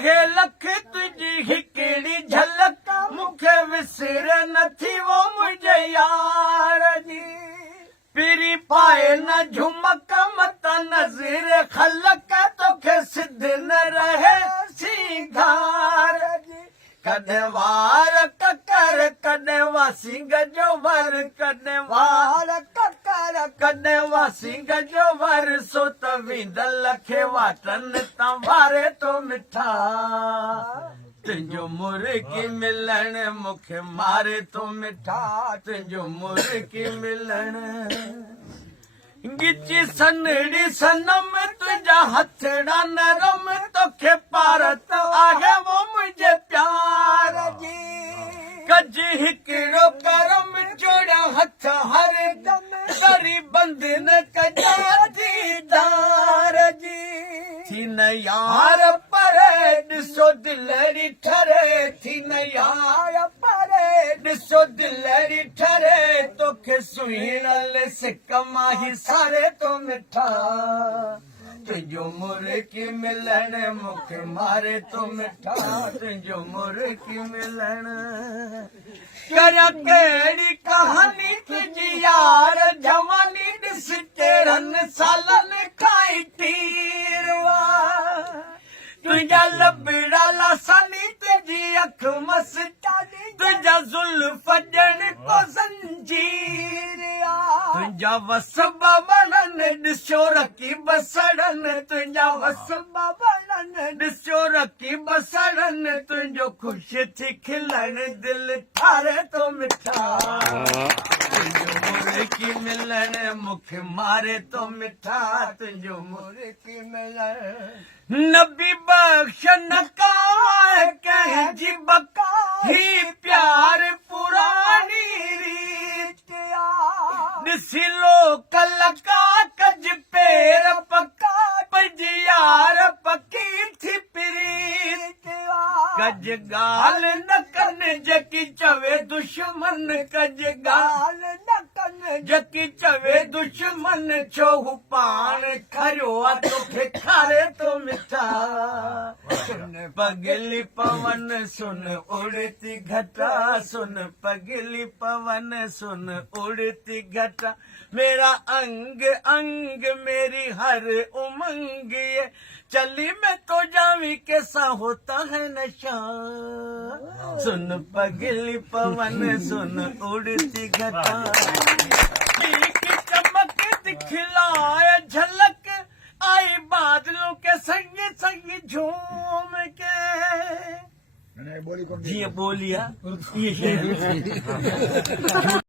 कहे लख तुझी हिकड़ी झलक मुखे विसर नथी वो मुझे यार जी पीरी पाए न झुमक मत नज़र खलक तोखे सिद्ध न रहे सिंगार जी कॾहिं वार ककर कॾहिं वासिंग जो वर कॾहिं वार ककर कॾहिं वासिंग जो वर सो त विंदल खे वाटनि तां वारे तो मिठा तुंहिंजो मुर्गी मिलण मूंखे मारे तो मिठा तुंहिंजो मुर्गी मिलण गिची सनड़ी सनम तुझा हथड़ा नरम तोखे पारत आहे वो मुझे प्यार जी कज हिकिड़ो करम जोड़ा हथ हर दम करी बंधन कजा दीदार जी थी न यार परे ॾिसो दिलड़ी ठरे थी न यार परे ॾिसो दिलड़ी ठरे तोखे सुहिणल सिक माही सारे तो मिठा तुंहिंजो मुर्गी मिलण मूंखे मारे तो मिठा तुंहिंजो मुर्गी मिलण करियां कहिड़ी कहानी तुंहिंजी यार जवानी ॾिस केरनि सालनि खां तीरवा तुझा लबड़ा लासानी तुझी अख मस्तानी तुझा जुल्फ ॼण को ज़ंजीरिया तुझा वसबा बनन ॾिसो रखी बसड़न तुझा वसबा बनन ॾिसो रखी बसड़न तुंहिंजो ख़ुशि थी खिलण दिल ठारे तो मिठा तुंहिंजो मुर्गी मिलण मूंखे मारे तो मिठा तुंहिंजो मुर्गी मिलण नबी बख्श न कह जी बका ही प्यार पुरानी रीतिया ॾिसी लो कलका कज पेर पका पज यार पकी थी प्रीतिया कज गाल न कन जकी चवे दुश्मन कज गाल न कन जकी चवे दुश्मन छो पान खरियो आ तोखे खारे तो मिठा सुन पगली पवन सुन उड़ती घटा सुन पगली पवन सुन उड़ती घटा मेरा अंग अंग मेरी हर उमंग ये चली मैं तो जावी कैसा होता है नशा सुन पगली पवन सुन उड़ती घटा की चमक दिखलाए झलक आई बादलों के संग संग झूम के जी बोलिया ये